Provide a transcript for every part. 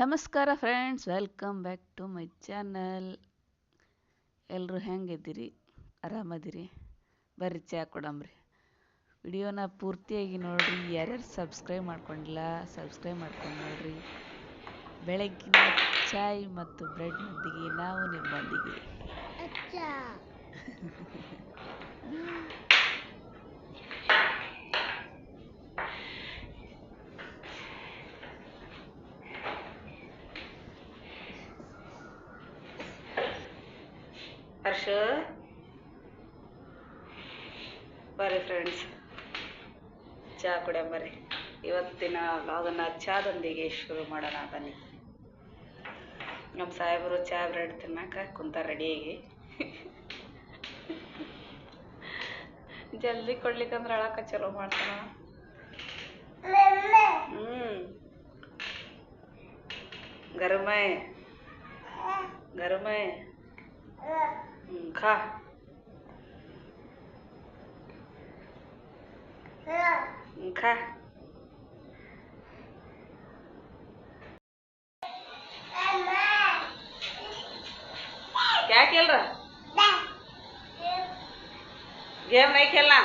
ನಮಸ್ಕಾರ friends, welcome back to my channel. ಎಲ್ಲರೂ ಹೆಂಗಿದ್ದೀರಿ? ಆರಾಮದಿರಿ? ಬರ್ರಿ ಚಹಾ ಕೊಡಂಬ್ರಿ. ವಿಡಿಯೋನ ಪೂರ್ತಿಯಾಗಿ ನೋಡ್ರಿ. ಯಾರ್ಯಾರು ಸಬ್ಸ್ಕ್ರೈಬ್ ಮಾಡ್ಕೊಂಡಿಲ್ಲ ಸಬ್ಸ್ಕ್ರೈಬ್ ಮಾಡ್ಕೊಂಡು ನೋಡ್ರಿ. ಬೆಳಗ್ಗಿನ ಚಾಯ್ ಮತ್ತು ಬ್ರೆಡ್ನೊಂದಿಗೆ ನಾವು ನಿಮ್ಮೊಂದಿಗೆ. ಹರ್ಷ ಬರ್ರಿ ಫ್ರೆಂಡ್ಸ್, ಚಹಾ ಕುಡಿಯಂಬರ್ರಿ. ಇವತ್ತಿನ ವ್ಲಾಗನ್ನ ಚಾದೊಂದಿಗೆ ಶುರು ಮಾಡೋಣ ಬನ್ನಿ. ನಮ್ಮ ಸಾಹೇಬರು ಚಹಾ ಬ್ರೆಡ್ ತಿನ್ನಕ ಕುಂತ ರೆಡಿಯಾಗಿ. ಜಲ್ದಿ ಕೊಡ್ಲಿಕ್ಕಂದ್ರೆ ಅಳಕ ಚಲೋ ಮಾಡ್ತಾನ. ಗರಮೈ ಗರಮೈ खा खा क्या खेल रहा? गेम नहीं खेलना,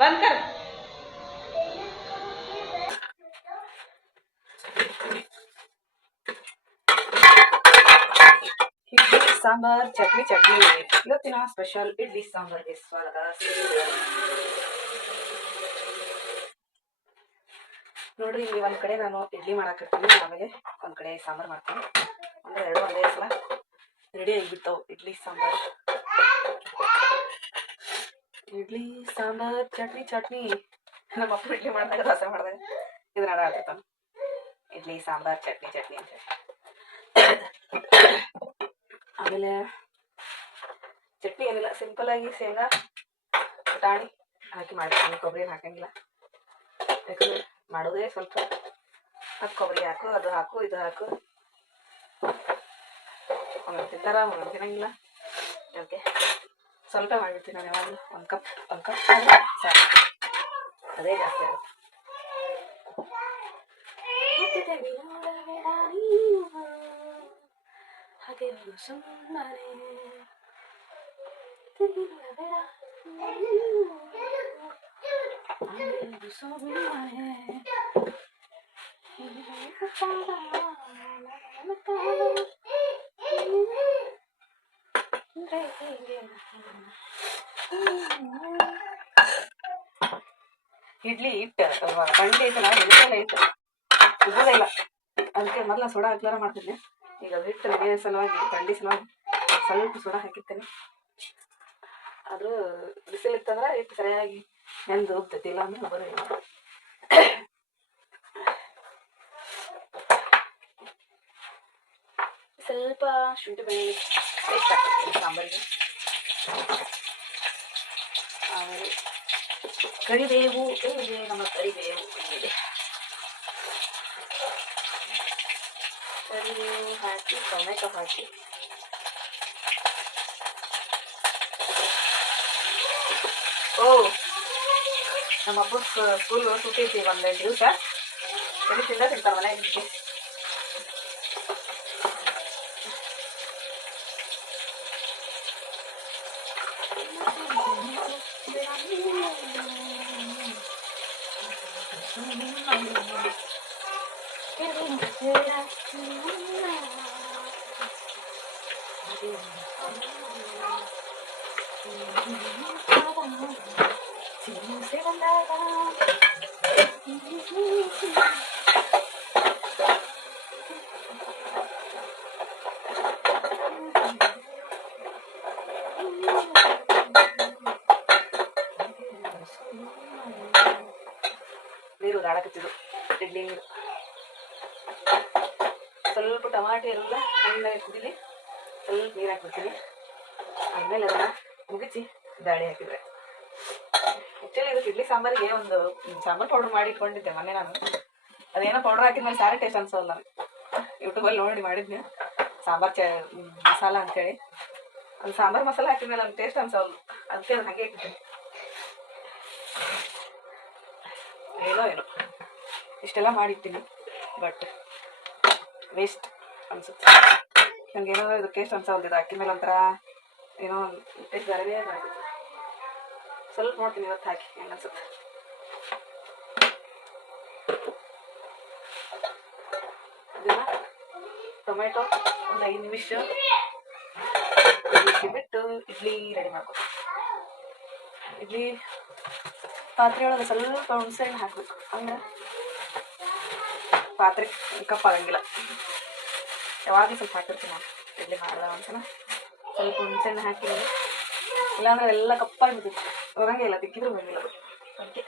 बंद कर. ಸಾಂಬಾರ್ ಚಟ್ನಿ ಇವತ್ತಿನ ಸ್ಪೆಷಲ್ ಇಡ್ಲಿ ಸಾಂಬಾರ್ಗೆ ಸ್ವಾಗತ. ನೋಡ್ರಿ, ಇಲ್ಲಿ ಒಂದ್ ಕಡೆ ನಾನು ಇಡ್ಲಿ ಮಾಡಾಕಿರ್ತೀನಿ, ಆಮೇಲೆ ಒಂದ್ ಕಡೆ ಸಾಂಬಾರ್ ಮಾಡ್ತೀನಿ. ಅಂದ್ರೆ ಎರಡು ಒಂದೇ ಸಲ ರೆಡಿ ಆಗಿಬಿಡ್ತಾವ ಇಡ್ಲಿ ಸಾಂಬಾರ್. ಇಡ್ಲಿ ಸಾಂಬಾರ್ ಚಟ್ನಿ ನಮ್ಮ ಅಪ್ಪ ಇಡ್ಲಿ ಮಾಡಿದಾಗ ದೋಸೆ ಮಾಡಿದಾಗ ಇದನ್ನ ಆಗ್ತಾನ. ಇಡ್ಲಿ ಸಾಂಬಾರ್ ಚಟ್ನಿ ಅಂತ. ಆಮೇಲೆ ಚಟ್ನಿ ಏನಿಲ್ಲ, ಸಿಂಪಲ್ ಆಗಿ ಶೇಂಗಾ ಪುಟಾಣಿ ಹಾಕಿ ಮಾಡ್ತೀನಿ. ಕೊಬ್ಬರಿ ಏನು ಹಾಕಂಗಿಲ್ಲ, ಯಾಕಂದ್ರೆ ಮಾಡೋದೇ ಸ್ವಲ್ಪ. ಅದು ಕೊಬ್ಬರಿ ಹಾಕು, ಅದು ಹಾಕು, ಇದು ಹಾಕು. ಒಮ್ಮೆ ತಿಂತಾರ, ಒಮ್ಮೆ ತಿನ್ನಂಗಿಲ್ಲ. ಅದಕ್ಕೆ ಸ್ವಲ್ಪ ಮಾಡಿಬಿಡ್ತೀನಿ ನಾನು. ಯಾವಾಗಲೂ ಒಂದು ಕಪ್ ಸಾಕು, ಅದೇ ಜಾಸ್ತಿ ಆಗುತ್ತೆ. ಇಡ್ಲಿ ಹಿಟ್ಟು ತಂಡಿ ಐತಲ್ಲ, ಹಿಟ್ಟೆಲ್ಲ ಇಟ್ಟು ಉಗೋದಿಲ್ಲ. ಅದಕ್ಕೆ ಮೊದಲ ಸೋಡಾ ಹಾಕ್ಲಾರ ಮಾಡ್ತಿದ್ದೆ. ಈಗ ಅದು ಹಿಟ್ಟು ನೆನೆ ಸಲುವಾಗಿ, ತಂಡಿ ಸಲುವಾಗಿ ಸ್ವಲ್ಪ ಸೋಡಾ ಹಾಕಿರ್ತೇನೆ. ಆದ್ರೂ ಬಿಸಿಲಿತ್ತಂದ್ರೆ ಹಿಟ್ಟು ಸರಿಯಾಗಿ ನೆಂದು ಹೋಗ್ತೈತಿ, ಇಲ್ಲ ಅಂದ್ರೆ ಬರೋದಿಲ್ಲ. ಸ್ವಲ್ಪ ಶುಂಠಿ ಬೆಳ್ಳುಳ್ಳಿ ಪೇಸ್ಟ್ ಹಾಕ್ತೀನಿ ಸಾಂಬಾರಿಗೆ. ಆಮೇಲೆ ಕರಿಬೇವು ಇದೆ, ನಮ್ಮ ಕರಿಬೇವು ಹಾಕಿ ಟೊಮೆಟೊ ಹಾಕಿ ನಮ್ಮ ಹಬ್ಬ ಸ್ಕೂಲ್ ಸುಟ್ಟೈತಿ ಒಂದು 5 ದಿವಸ. ಎಲ್ಲಿ ತಿಂತಾರೆ ಮನೆಯಾಗ. ನೀರು ಗಾಳಕತ್ತಿದ್ದು ಇಡ್ಲಿ ನೀರು. ಸ್ವಲ್ಪ ಟಮಾಟೆ ಎಲ್ಲ ಹಣ್ಣಾಗಿ ಕುದಿಲಿ, ಸ್ವಲ್ಪ ನೀರು ಹಾಕ್ಬಿಡ್ತೀನಿ. ಆಮೇಲೆ ಅದನ್ನ ಮುಗಿಸಿ ಬ್ಯಾಳೆ ಹಾಕಿದ್ರೆ. ಆ್ಯಕ್ಚುಲಿ ಇದಕ್ಕೆ ಇಡ್ಲಿ ಸಾಂಬಾರಿಗೆ ಒಂದು ಸಾಂಬಾರು ಪೌಡರ್ ಮಾಡಿ ಇಟ್ಕೊಂಡಿದ್ದೆ ಮೊನ್ನೆ ನಾನು. ಅದೇನೋ ಪೌಡರ್ ಹಾಕಿದ್ಮೇಲೆ ಸಾರಿ ಟೇಸ್ಟ್ ಅನ್ಸೋಲ್ಲ. ನಾನು ಯೂಟ್ಯೂಬಲ್ಲಿ ನೋಡಿ ಮಾಡಿದ್ನಿ ಸಾಂಬಾರು ಮಸಾಲ ಅಂತೇಳಿ. ಅದು ಸಾಂಬಾರು ಮಸಾಲ ಹಾಕಿದ್ಮೇಲೆ ಅದು ಟೇಸ್ಟ್ ಅನ್ಸೋಲ್ಲ, ಅದಕ್ಕೆ ಅದು ಹಾಗೆ ಇಟ್ಟಿದ್ದೀನಿ. ಏನೋ ಇಷ್ಟೆಲ್ಲ ಮಾಡಿರ್ತೀನಿ. ಬಟ್ ವೇಸ್ಟ್ ಅನ್ಸುತ್ತೆ ನನಗೇನೋ. ಇದು ಟೇಸ್ಟ್ ಅನ್ಸೋದಿದ್ದು ಅಕ್ಕಿ ಮೇಲೆ ಒಂಥರ ಏನೋ ಟೇಸ್ಟ್ ಬೇರೆ ಮಾಡ್ತಿತ್ತು. ಸ್ವಲ್ಪ ನೋಡ್ತೀನಿ ಇವತ್ತು ಹಾಕಿ ಹೆಂಗೆ ಅನ್ಸುತ್ತೆ. ಇದನ್ನ ಟೊಮೆಟೊ ಒಂದು 5 ನಿಮಿಷ ಬಿಟ್ಟು ಇಡ್ಲಿ ರೆಡಿ ಮಾಡ್ಕೊ. ಇಡ್ಲಿ ಪಾತ್ರೆ ಒಳಗೆ ಸ್ವಲ್ಪ ಹುಣಸೆಹಣ್ಣು ಹಾಕಬೇಕು, ಅಂದ್ರೆ ಪಾತ್ರೆ ಕಪ್ಪಾಗಂಗಿಲ್ಲ. ಯಾವಾಗಲೂ ಸ್ವಲ್ಪ ಹಾಕಿರ್ತೀನಿ ನಾನು ಇಡ್ಲಿ ಮಾಡಿದ ಒಂದ್ಸಲ ಸ್ವಲ್ಪ ಹುಣಸೆಹಣ್ಣು ಹಾಕಿದ್ರೆ, ಇಲ್ಲಾಂದ್ರೆ ಎಲ್ಲ ಕಪ್ಪಾಗಿಬಿಡ್ತಿತ್ತು, ಹೋಗಂಗೆ ಇಲ್ಲ, ತಿಕ್ಕಿದ್ರು ಹೋಗಿಲ್ಲ ಅದು. ಅದಕ್ಕೆ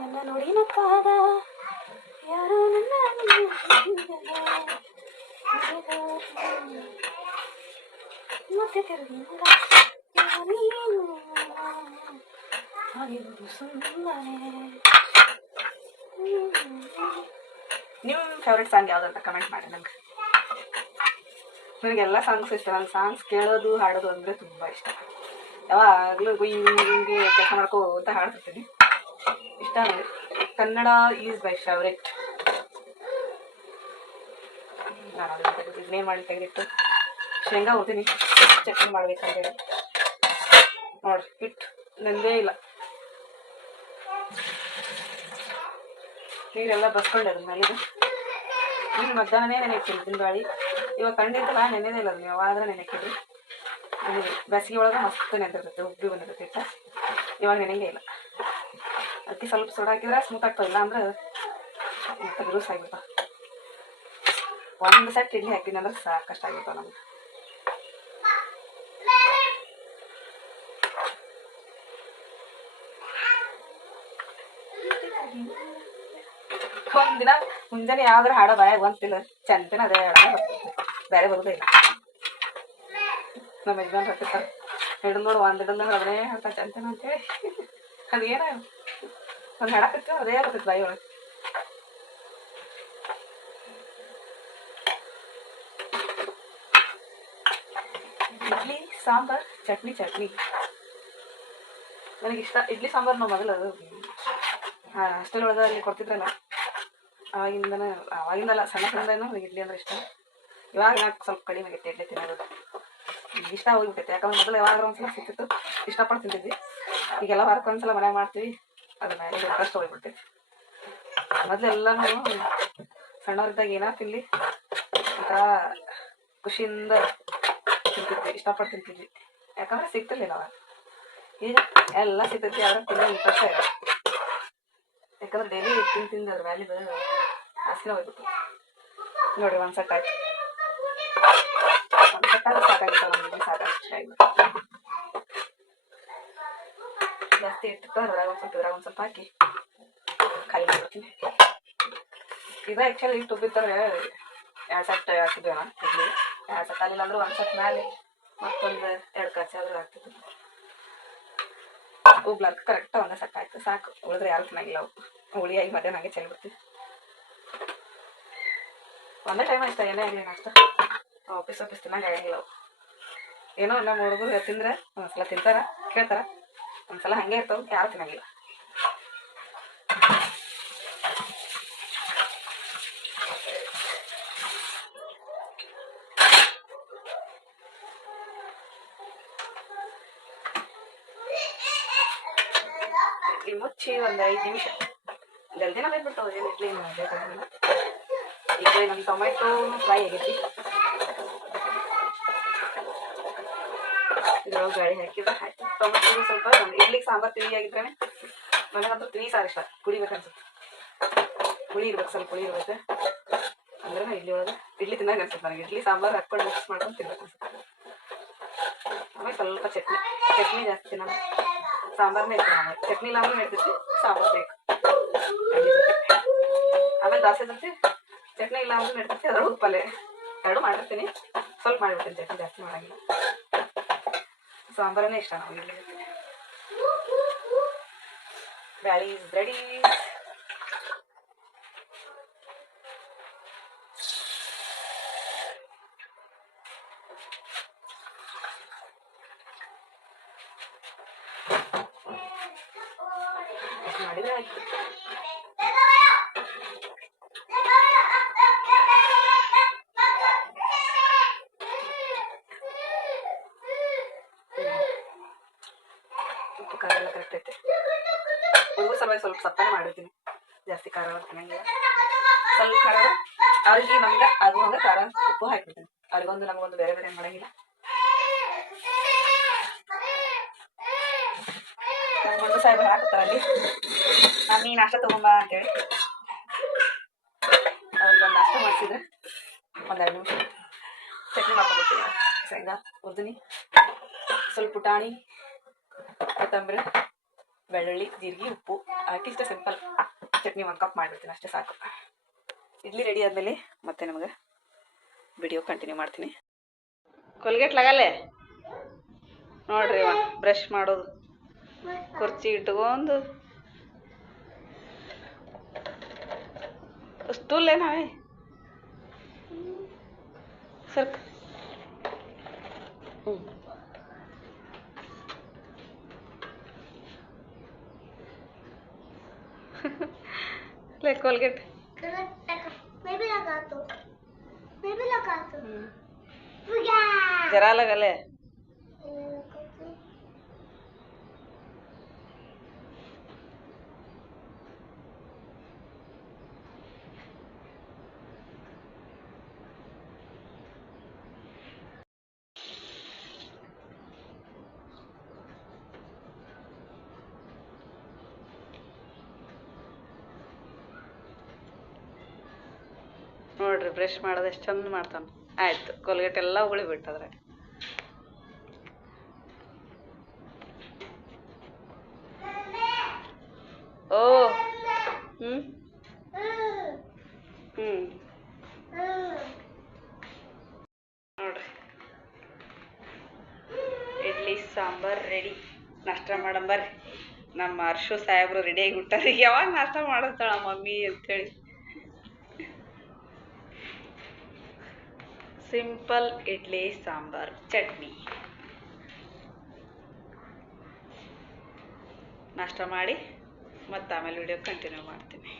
ನನ್ನ ನೋಡಿ ನಕ್ಕಾಗ ಯಾರು ನನ್ನ ಮತ್ತೆ ತಿರುಗಿಂದ ನೀನು ಆಗಿರುವುದು ಸುಮ್ಮನೆ. ನಿಮ್ಮ ಫೇವ್ರೆಟ್ ಸಾಂಗ್ ಯಾವುದಂತ ಕಮೆಂಟ್ ಮಾಡಿ ನಂಗೆ. ನನಗೆಲ್ಲ ಸಾಂಗ್ಸ್ ಇಷ್ಟ. ನನ್ನ ಸಾಂಗ್ಸ್ ಕೇಳೋದು ಹಾಡೋದು ಅಂದರೆ ತುಂಬ ಇಷ್ಟ. ಯಾವಾಗಲೂ ಹಿಂಗೆ ಕೆಲಸ ಮಾಡ್ಕೋತ ಹಾಡ್ತಿರ್ತೀನಿ. ಇಷ್ಟ ನನಗೆ. Kannada is my favourite. ನಾನು ಅದನ್ನು ತೆಗೆದು ಇದನ್ನೇನು ಮಾಡಿ ತೆಗೆದಿಟ್ಟು ಶೇಂಗಾ ಹುರ್ತೀನಿ, ಚಟ್ನಿ ಮಾಡ್ಬೇಕಂತೇಳಿ. ನೋಡ್ರಿ ಹಿಟ್ಟು ನೆಂದೇ ಇಲ್ಲ, ನೀರೆಲ್ಲ ಬಸ್ಕೊಂಡೆ ಅದ್ರ ಮೇಲೆ. ಈಗ ಮಧ್ಯಾಹ್ನನೇ ನೆನೆಕ್ತೀನಿ ಉದ್ದಿನ ಬ್ಯಾಳಿ. ಇವಾಗ ಕಂಡಿದ್ದಲ್ಲ ನೆನೆದೇ ಇಲ್ಲ, ಅದನ್ನ ಯಾವಾದ್ರೆ ನೆನೆಕ್ಕಿದ್ರಿ. ಬೇಸಿಗೆ ಒಳಗೆ ಮಸ್ತ್ ನೆಂದಿರ್ತೈತೆ, ಉಬ್ಬಿ ಬಂದಿರ್ತೈತೆ ಹಿಟ್ಟು. ಇವಾಗ ನೆನೆಂಗೆ ಇಲ್ಲ. ಅದಕ್ಕೆ ಸ್ವಲ್ಪ ಸೋಡಾ ಹಾಕಿದ್ರೆ ಸ್ಮೂತ್ ಆಗ್ತಾವಿಲ್ಲ, ಅಂದ್ರೆ ಮತ್ತೆ ಲೂಸ್ ಆಗಿಬಿಡ್ತಾವ. ಒಂದು ಸೆಟ್ ಇಡ್ಲಿ ಹಾಕಿನಿ ಅಂದ್ರೆ ಸಾಕಷ್ಟಾಗಿರ್ತಾವ ನಮ್ಗೆ. ಒಂದಿನ ಮುಂಜಾನೆ ಯಾವ್ದಾರು ಹಾಡೋ ಬಾಯಾಗ ಬಂತಿಲ್ಲ, ಚಂತಿನ ಅದೇ ಹಾಡ ಬೇರೆ ಬರೋದೇ ಇಲ್ಲ. ನಮ್ಮ ಯಜಮಾನ್ ಹೇಳ್ತಿರ್ತಾರೆ, ಹಿಡಿದು ನೋಡು ಒಂದು ಹಿಡಿದು ಅದನ್ನೇ ಹೇಳ್ತಾ ಚಂತಿನ ಅಂತೇಳಿ. ಅದೇನ ಒಂದು ಹಾಡಕತ್ತೀವಿ ಅದೇ ಬರ್ತೈತೆ ಬಾಯಿ ಒಳಗೆ. ಇಡ್ಲಿ ಸಾಂಬಾರ್ ಚಟ್ನಿ ನನಗಿಷ್ಟ. ಇಡ್ಲಿ ಸಾಂಬಾರು ನಾವು ಮೊದಲು ಹಾಸ್ಟೆಲ್ ಒಳಗೆ ಅಲ್ಲಿ ಕೊಡ್ತಿದ್ರಲ್ಲ, ಆವಾಗಿಂದಲ್ಲ ಸಣ್ಣದಿಂದನೂ ನನಗೆ ಇಡ್ಲಿ ಅಂದ್ರೆ ಇಷ್ಟ. ಇವಾಗ ನಾಲ್ಕು ಸ್ವಲ್ಪ ಕಡಿಮೆ ಆಗೈತೆ ಇಡ್ಲಿ ತಿನ್ನೋದು, ಇಷ್ಟ ಹೋಗ್ಬಿಟ್ಟೈತೆ. ಯಾಕಂದ್ರೆ ಮೊದಲು ಯಾವಾಗ ಒಂದ್ಸಲ ಸಿಕ್ತಿತ್ತು, ಇಷ್ಟಪಟ್ಟು ತಿಂತಿದ್ವಿ. ಈಗೆಲ್ಲ ವಾರಕ್ಕೆ ಒಂದ್ಸಲ ಮನೆಯಾಗ ಮಾಡ್ತೀವಿ, ಅದು ಮೇಲೆ ಇಂಟ್ರೆಸ್ಟ್ ಹೋಗ್ಬಿಡ್ತೈತಿ. ಮೊದಲೆಲ್ಲನೂ ಸಣ್ಣವ್ರಿದ್ದಾಗ ಏನೋ ತಿನ್ನಲಿ ಒಂಥರ ಖುಷಿಯಿಂದ ತಿಂತಿದ್ವಿ, ಇಷ್ಟಪಟ್ಟು ತಿಂತಿದ್ವಿ. ಯಾಕಂದ್ರೆ ಸಿಗ್ತಿರ್ಲಿಲ್ಲ ಅವಾಗ. ಈಗ ಎಲ್ಲ ಸಿಗ್ತೈತಿ, ಆದ್ರೆ ತಿನ್ನೋ ಇಂಟ್ರೆಸ್ಟ್ ಇಲ್ಲ. ಯಾಕಂದ್ರೆ ಡೈಲಿ ತಿಂದು ಅದ್ರ ವ್ಯಾಲ್ಯೂ ಆಸೆ ಹೋಗ್ಬಿಟ್ಟು. ನೋಡಿರಿ ಒಂದು ಸೆಟ್ ಆಯ್ತು, ಒಂದು ಸೆಟ್ ಆದ್ರೆ ಸಾಕಾಗಿತ್ತು ನಮಗೆ, ಸಾಕಷ್ಟು ಆಗಿಬಿಟ್ಟು. ಜಾಸ್ತಿ ಇಟ್ಟಿತ್ತು ಅದ್ರಾಗ ಒಂದು ಸ್ವಲ್ಪ ಹಾಕಿ ಖಾಲಿ ಮಾಡ್ಬಿಡ್ತೀನಿ. ಇದು ಆ್ಯಕ್ಚುಲಿ ಇಟ್ಟು ಉಬ್ಬಿತ್ತಂದ್ರೆ 2 ಸೆಟ್ ಹಾಕಿದ್ವಿ ಅಣ್ಣ ಇಡ್ಲಿ. 2 ಸೆಟ್ ಆಗಲಿಲ್ಲ ಅಂದ್ರೆ 1 ಸೆಟ್ ಮೇಲೆ ಮತ್ತೊಂದು 2 ಕಾಚಿ ಆದ್ರೂ ಆಗ್ತಿತ್ತು. ಉಬ್ಲಾರ್ಕ ಕರೆಕ್ಟ್ 1 ಸೆಟ್ ಆಯ್ತು, ಸಾಕು. ಉಳಿದ್ರೆ ಯಾರು ಚೆನ್ನಾಗಿಲ್ಲ, ಅವು ಹುಳಿಯಾಗಿ ಮಧ್ಯಾಹ್ನ ಹಾಗೆ ಚೆಲ್ಬಿಡ್ತೀವಿ. ಒಂದೇ ಟೈಮ್ ಇಷ್ಟ ಏನೇ ಆಗಲಿ ಅಷ್ಟ. ಆಫೀಸ್ ತಿನ್ನಂಗೆ ಆಗಂಗಿಲ್ಲ ಅವು. ಏನೋ ನಮ್ಮ ಹುಡುಗರು ತಿಂದ್ರೆ ಒಂದ್ಸಲ ತಿಂತಾರ, ಕೇಳ್ತಾರ, ಒಂದ್ಸಲ ಹಂಗೆ ಇರ್ತಾವ, ಯಾರು ತಿನ್ನಂಗಿಲ್ಲ. ಇಡ್ಲಿ ಮುಚ್ಚಿ ಒಂದು 5 ನಿಮಿಷ ಜಲ್ದಿನ ಬೇಯ್ಬಿಡ್ತಾವೆ. ಏನು ಇಡ್ಲಿ ಬೇಕಾಗಿಲ್ಲ. ಈಗ ನಮ್ಮ ಟೊಮೆಟೊ ಫ್ರೈ ಆಗೈತಿ, ಇದ್ರೊಳಗೆ ಗಾಳಿ ಹಾಕಿದ್ರೆ ಆಯ್ತು. ಟೊಮೆಟೊ ಸ್ವಲ್ಪ ಇಡ್ಲಿಗೆ ಸಾಂಬಾರು ತಿಳಿ ಆಗಿದ್ರೆ ನನಗಂತೂ ತಿಳಿ ಸಾರು ಇಷ್ಟ. ಕುಡಿಬೇಕನ್ಸುತ್ತೆ, ಹುಳಿ ಇರ್ಬೇಕು, ಸ್ವಲ್ಪ ಹುಳಿ ಇರ್ಬೇಕು, ಅಂದ್ರೆ ಇಡ್ಲಿ ಒಳಗೆ ಇಡ್ಲಿ ತಿನ್ನಂಗೆ ಅನ್ಸುತ್ತೆ ನನಗೆ. ಇಡ್ಲಿ ಸಾಂಬಾರು ಹಾಕ್ಕೊಂಡು ಮಿಕ್ಸ್ ಮಾಡ್ಕೊಂಡು ತಿನ್ಬೇಕು ಅನ್ಸುತ್ತೆ. ಆಮೇಲೆ ಸ್ವಲ್ಪ ಚಟ್ನಿ ಜಾಸ್ತಿ ತಿನ್ನೋಣ. ಸಾಂಬಾರನ್ನೇ ಇರ್ತದೆ ನಮಗೆ, ಚಟ್ನಿ ಇಲ್ಲ ಅಂದ್ರೆ ನಡೀತೈತಿ, ಸಾಂಬಾರು ಬೇಕು. ಆಮೇಲೆ ದೋಸೆ ಜೊತೆ ಚಟ್ನಿ ಇಲ್ಲ ಅಂದ್ರೆ ನಡೀತೈತಿ, ಅದ್ರೊಳಗೆ ಪಲ್ಯ 2 ಮಾಡಿರ್ತೀನಿ. ಸ್ವಲ್ಪ ಮಾಡಿಬಿಡ್ತೀನಿ, ಚಟ್ನಿ ಜಾಸ್ತಿ ಮಾಡೋಂಗಿಲ್ಲ. ಸಾಂಬಾರನ್ನೇ ಇಷ್ಟ ನಾವು ಇಡ್ಲಿ ಜೊತೆ. ಬ್ಯಾಳಿ ಇಸ್ ರೆಡಿ. ಆಯ್ತು. ಉಪ್ಪು ಖಾರ ಎಲ್ಲ ಕರೆಕ್ಟ್ ಐತೆ. ಹುಡುಗರ ಸಲುವಾಗಿ ಸ್ವಲ್ಪ ಸಪ್ಪನೆ ಮಾಡಿರ್ತೀನಿ, ಜಾಸ್ತಿ ಖಾರ ತಿನ್ನಂಗಿಲ್ಲ. ಸ್ವಲ್ಪ ಖಾರ ಅವ್ರಿಗೆ ನಮ್ಗೆ ಅದು ಹಂಗೆ ಖಾರ ಉಪ್ಪು ಹಾಕ್ಬಿಡ್ತೀನಿ. ಅವ್ರಿಗೊಂದು ನಮಗೊಂದು ಬೇರೆ ಬೇರೆ ಮಾಡಂಗಿಲ್ಲ. ಗುಂಡು ಸಾಹೇಬ್ ಹಾಕ್ತಾರ ಅಲ್ಲಿ, ನಾನು ನೀ ನಾಷ್ಟ ತಗೊಂಬ ಅಂತೇಳಿ ಅವ್ರಿಗೊಂದು ನಾಷ್ಟ ಮಾಡಿಸಿದ್ರೆ ಒಂದು 2 ನಿಮಿಷ ಚಟ್ನಿ ಮಾಡ್ಕೊಂಡ್ಬಿಡ್ತೀನಿ. ಶೇಂಗಾ ಉರ್ದಿನಿ, ಸ್ವಲ್ಪ ಪುಟಾಣಿ, ಕೊತ್ತಂಬರಿ, ಬೆಳ್ಳುಳ್ಳಿ, ಜೀರಿಗೆ, ಉಪ್ಪು ಹಾಕಿ ಇಷ್ಟ ಸಿಂಪಲ್ ಚಟ್ನಿ 1 ಕಪ್ ಮಾಡಿಬಿಡ್ತೀನಿ, ಅಷ್ಟೇ ಸಾಕು. ಇಡ್ಲಿ ರೆಡಿ ಆದಮೇಲೆ ಮತ್ತೆ ನಮಗೆ ವಿಡಿಯೋ ಕಂಟಿನ್ಯೂ ಮಾಡ್ತೀನಿ. ಕೊಲ್ಗೇಟ್ ಲಗಲ್ಲೇ ನೋಡ್ರಿ, ಬ್ರಷ್ ಮಾಡೋದು ಕುರ್ಚಿ ಇಟ್ಕೊಂಡು ಸ್ಟೂಲ್ ಏನಾವೆ ಸರ್ಕ ले कोलगेट जरा लगले ನೋಡ್ರಿ, ಬ್ರಷ್ ಮಾಡೋದು ಎಷ್ಟು ಚಂದ ಮಾಡ್ತಾನೆ. ಆಯ್ತು, ಕೋಲ್ಗೇಟ್ ಎಲ್ಲ ಉಳಿಬಿಟ್ಟದ್ರೆ. ಓ ನೋಡ್ರಿ, ಇಡ್ಲಿ ಸಾಂಬಾರ್ ರೆಡಿ. ನಾಷ್ಟ ಮಾಡಂಬರ್ರಿ. ನಮ್ಮ ಅರ್ಶು ಸಾಹೇಬ್ರು ರೆಡಿಯಾಗಿ ಬಿಟ್ಟಾರಿ. ಯಾವಾಗ ನಾಷ್ಟ ಮಾಡಿಸ್ತಾಳ ಮಮ್ಮಿ ಅಂತೇಳಿ. ಸಿಂಪಲ್ ಇಡ್ಲಿ ಸಾಂಬಾರ್ ಚಟ್ನಿ ನಾಷ್ಟ ಮಾಡಿ ಮತ್ತೆ ಆಮೇಲೆ ವಿಡಿಯೋ ಕಂಟಿನ್ಯೂ ಮಾಡ್ತೀನಿ.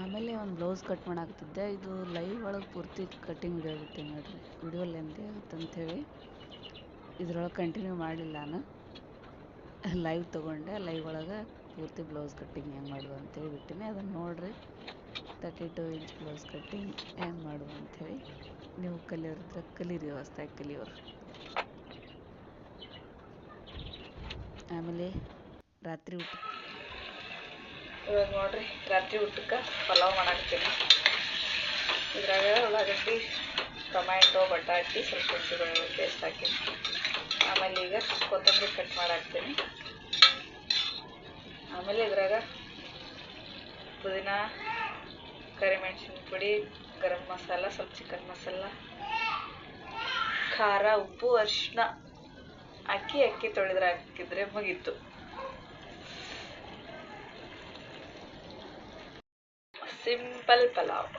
ಆಮೇಲೆ ಒಂದು ಬ್ಲೌಸ್ ಕಟ್ ಮಾಡಾಕತ್ತಿದ್ದೆ. ಇದು ಲೈವ್ ಒಳಗೆ ಪೂರ್ತಿ ಕಟ್ಟಿಂಗ್ ವಿಡಿಯೋ ಬಿಟ್ಟೆ ನೋಡ್ರಿ, ವಿಡಿಯೋ ಲೆಂತಿ ಆಗುತ್ತೆ ಅಂಥೇಳಿ ಇದ್ರೊಳಗೆ ಕಂಟಿನ್ಯೂ ಮಾಡಲಿಲ್ಲ. ನಾನು ಲೈವ್ ತೊಗೊಂಡೆ, ಲೈವ್ ಒಳಗೆ ಪೂರ್ತಿ ಬ್ಲೌಸ್ ಕಟ್ಟಿಂಗ್ ಹೆಂಗೆ ಮಾಡೋದು ಅಂಥೇಳಿ ಬಿಟ್ಟಿನಿ. ಅದನ್ನು ನೋಡಿರಿ, 32 ಇಂಚ್ ಬ್ಲೌಸ್ ಕಟ್ಟಿಂಗ್ ಹೆಂಗೆ ಮಾಡೋದು ಅಂಥೇಳಿ. ನೀವು ಕಲಿಯೋರಿದ್ರೆ ಕಲೀರಿ, ಹೊಸ್ದಾಗಿ ಕಲಿಯೋರು. ಆಮೇಲೆ ರಾತ್ರಿ ಊಟ ಇವಾಗ ನೋಡ್ರಿ, ರಾತ್ರಿ ಊಟಕ್ಕೆ ಪಲಾವ್ ಮಾಡಾಕ್ತೀನಿ. ಇದ್ರಾಗ ಉಳ್ಳಾಗಡ್ಡಿ, ಟೊಮ್ಯಾಟೊ, ಬಟಾಟಿ, ಸ್ವಲ್ಪ ಹುಣಸೆ ಬೆಳ್ಳುಳ್ಳಿ ಪೇಸ್ಟ್ ಹಾಕೀನಿ. ಆಮೇಲೆ ಈಗ ಕೊತ್ತಂಬರಿ ಕಟ್ ಮಾಡಾಕ್ತೀನಿ. ಆಮೇಲೆ ಇದ್ರಾಗ ಪುದೀನ, ಕರಿಮೆಣಸಿನ ಪುಡಿ, ಗರಂ ಮಸಾಲ, ಸ್ವಲ್ಪ ಚಿಕನ್ ಮಸಾಲ, ಖಾರ, ಉಪ್ಪು, ಅರಿಶಿನ ಅಕ್ಕಿ ತೊಳೆದ್ರೆ ಹಾಕಿದ್ರೆ ಮುಗೀತು. ಸಿಂಪಲ್ ಪಲಾವ್.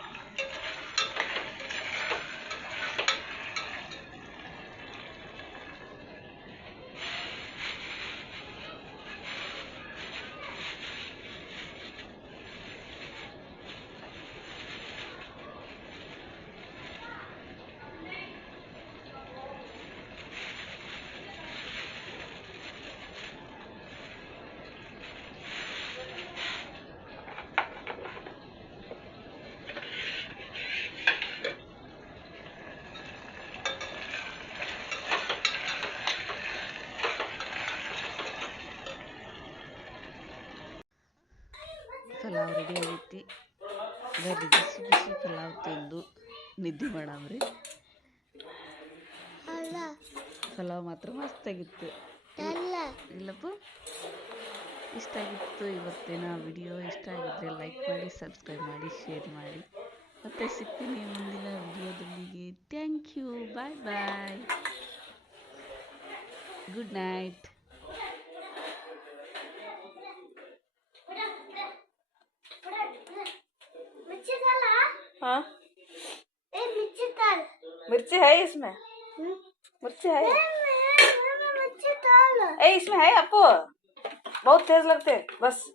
ಪಲಾವ್ ರೆಡಿ ಆಗೈತಿ. ಬರ್ರಿ, ಬಿಸಿ ಬಿಸಿ ಪಲಾವ್ ತಿಂದು ನಿದ್ದೆ ಮಾಡಮ್ರಿ. ಪಲಾವ್ ಮಾತ್ರ ಮಸ್ತಾಗಿತ್ತು. ಇಲ್ಲಪ್ಪ, ಇಷ್ಟ ಆಗಿತ್ತು ಇವತ್ತಿನ ವಿಡಿಯೋ. ಇಷ್ಟ ಆಗಿದ್ರೆ ಲೈಕ್ ಮಾಡಿ, ಸಬ್ಸ್ಕ್ರೈಬ್ ಮಾಡಿ, ಶೇರ್ ಮಾಡಿ. ಮತ್ತೆ ಸಿಗ್ತೀನಿ ಮುಂದಿನ ವಿಡಿಯೋದೊಂದಿಗೆ. Thank you, bye bye, good night. हाँ, मिर्ची है इसमें, मिर्ची है। ए इसमें है आपको बहुत तेज लगते बस